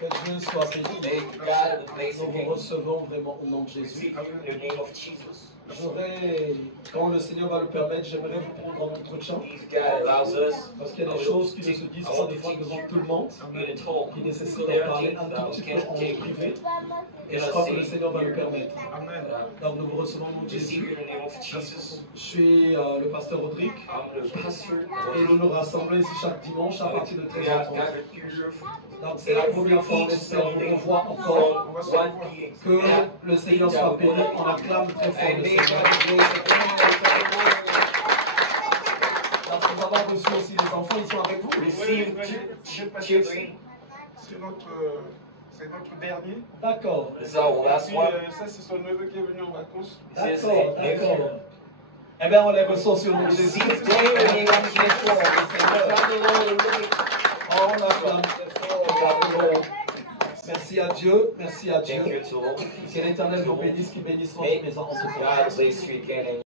Que Dieu soit béni. May God bless Nous vous you. recevons vraiment au nom de Jésus. Receive you in the name of Jesus. J'aurais, quand le Seigneur va le permettre, j'aimerais vous prendre en entretien. If God allows us, Parce qu'il y a des choses qui ne se disent pas des fois devant tout le monde, qui nécessitent d'en parler un tout petit peu en privé. Et je crois que le Seigneur va le permettre. Amen. Donc nous vous recevons au nom de receive Jésus. you in the name of Jesus. Je suis le pasteur Rodrigue I'm the pastor. et nous nous rassemblons ici chaque dimanche à partir de We 13h30. are gathered here Donc c'est la première fois, on espère vous revoir encore. from 1 p.m. Que le Seigneur soit béni. On acclame très fort And le may Seigneur. God bless you. Donc nous avons reçu aussi les enfants, ils sont avec vous. Receive children. C'est notre dernier. D'accord, This is our Et last puis, one. ça, c'est son neveu qui est venu en vacances. This is d'accord, d'accord. Eh bien on les reçoit sur le Jésus. Receive them in the name of Jesus. On acclame très fort. Merci à Dieu, merci à Thank Dieu. you to all. Que l'Éternel vous bénisse, qu'il bénisse votre May maison en tout cas. God bless you again.